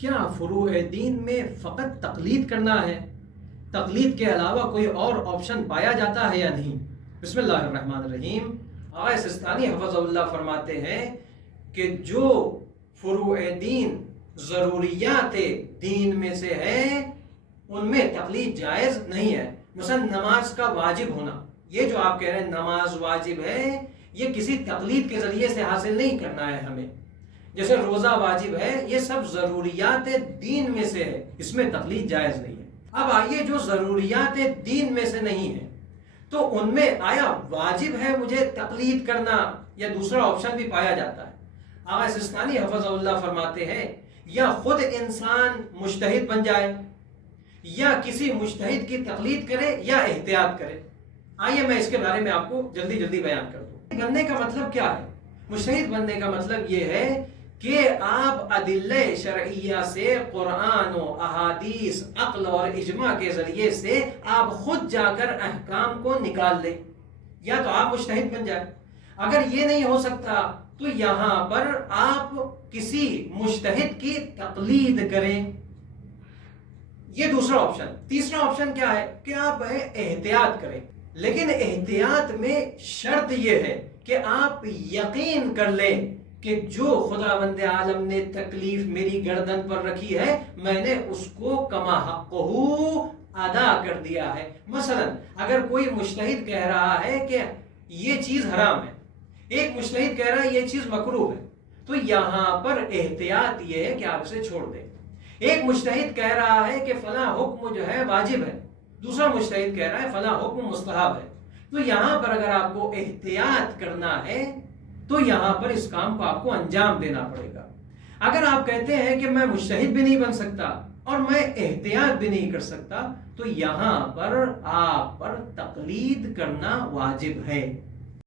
کیا فروع دین میں فقط تقلید کرنا ہے؟ تقلید کے علاوہ کوئی اور آپشن پایا جاتا ہے یا نہیں؟ بسم اللہ الرحمن الرحیم۔ آقا سستانی حفظ اللہ فرماتے ہیں کہ جو فروع دین ضروریات دین میں سے ہے ان میں تقلید جائز نہیں ہے۔ مثلا نماز کا واجب ہونا، یہ جو آپ کہہ رہے ہیں نماز واجب ہے، یہ کسی تقلید کے ذریعے سے حاصل نہیں کرنا ہے ہمیں۔ جیسے روزہ واجب ہے، یہ سب ضروریات دین میں سے ہے، اس میں تقلید جائز نہیں ہے۔ اب آئیے جو ضروریات دین میں سے نہیں ہے تو ان میں آیا واجب ہے مجھے تقلید کرنا یا دوسرا آپشن بھی پایا جاتا ہے؟ آقا سستانی حفظ اللہ فرماتے ہیں یا خود انسان مجتہد بن جائے یا کسی مجتہد کی تقلید کرے یا احتیاط کرے۔ آئیے میں اس کے بارے میں آپ کو جلدی بیان کر دوں۔ بننے کا مطلب کیا ہے؟ مجتہد بننے کا مطلب یہ ہے کہ آپ ادلہ شرعیہ سے، قرآن و احادیث، عقل اور اجماع کے ذریعے سے آپ خود جا کر احکام کو نکال لیں، یا تو آپ مجتہد بن جائیں۔ اگر یہ نہیں ہو سکتا تو یہاں پر آپ کسی مجتہد کی تقلید کریں، یہ دوسرا آپشن۔ تیسرا آپشن کیا ہے کہ آپ احتیاط کریں، لیکن احتیاط میں شرط یہ ہے کہ آپ یقین کر لیں کہ جو خداوند عالم نے تکلیف میری گردن پر رکھی ہے میں نے اس کو کما حقہ ادا کر دیا ہے۔ مثلا اگر کوئی مجتہد کہہ رہا ہے کہ یہ چیز حرام ہے، ایک مجتہد کہہ رہا ہے یہ چیز مکروہ ہے، تو یہاں پر احتیاط یہ ہے کہ آپ اسے چھوڑ دیں۔ ایک مجتہد کہہ رہا ہے کہ فلاں حکم جو ہے واجب ہے، دوسرا مجتہد کہہ رہا ہے فلاں حکم مستحب ہے، تو یہاں پر اگر آپ کو احتیاط کرنا ہے تو یہاں پر اس کام کو آپ کو انجام دینا پڑے گا۔ اگر آپ کہتے ہیں کہ میں مجتہد بھی نہیں بن سکتا اور میں احتیاط بھی نہیں کر سکتا تو یہاں پر آپ پر تقلید کرنا واجب ہے۔